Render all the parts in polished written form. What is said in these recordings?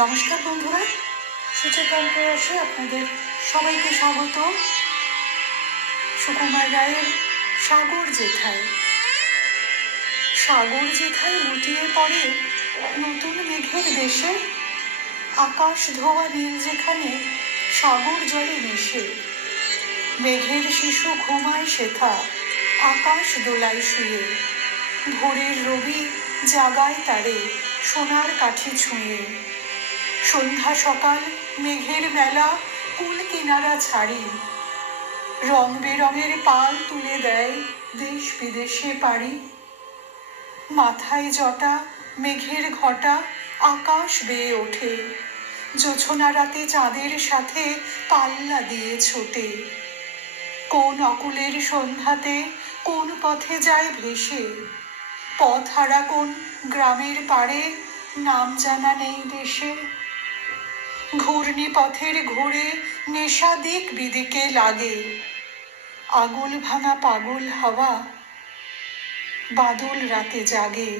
নমস্কার বন্ধুরা, সুচেতন প্রয়াসে আপনাদের সবাইকে স্বাগত। সুকুমার রায়ের সাগর যেথায়। সাগর যেথায় লুটিয়ে পড়ে নতুন মেঘের দেশে, আকাশ ধোয়া নীল যেখানে সাগর জলে মেশে। মেঘের শিশু ঘুমায় সেথা আকাশ দোলায় শুয়ে, ভোরের রবি জাগায় তারে সোনার কাঠি ছুঁয়ে। সন্ধ্যা সকাল মেঘের মেলা কুল কিনারা ছাড়ি, রং বেরঙের পাল তুলে দেয় দেশ বিদেশে পাড়ি। মাথায় জটা মেঘের ঘটা আকাশ বেয়ে ওঠে, জোছনা রাতে চাঁদের সাথে পাল্লা দিয়ে ছোটে। কোন অকুলের সন্ধ্যাতে কোন পথে যায় ভেসে, পথ হারা কোন গ্রামের পাড়ে নাম জানা নেই দেশে। ঘূর্ণি পথের ঘুরে নেশা দিক বিদিকে লাগে, আগুল ভাঙা পাগল হাওয়া বাদল রাতে জাগে।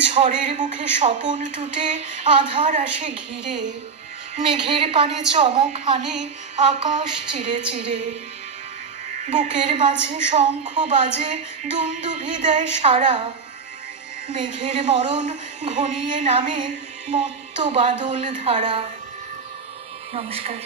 ঝড়ের মুখে স্বপন টুটে আধার আসে ঘিরে, মেঘের পানে চমক হানে আকাশ চিরে চিরে। বুকের মাঝে শঙ্খ বাজে দুন্দুভি দেয় সাড়া, মেঘের মরণ ঘনিয়ে নামে মত্ত বাদল ধারা। নমস্কার।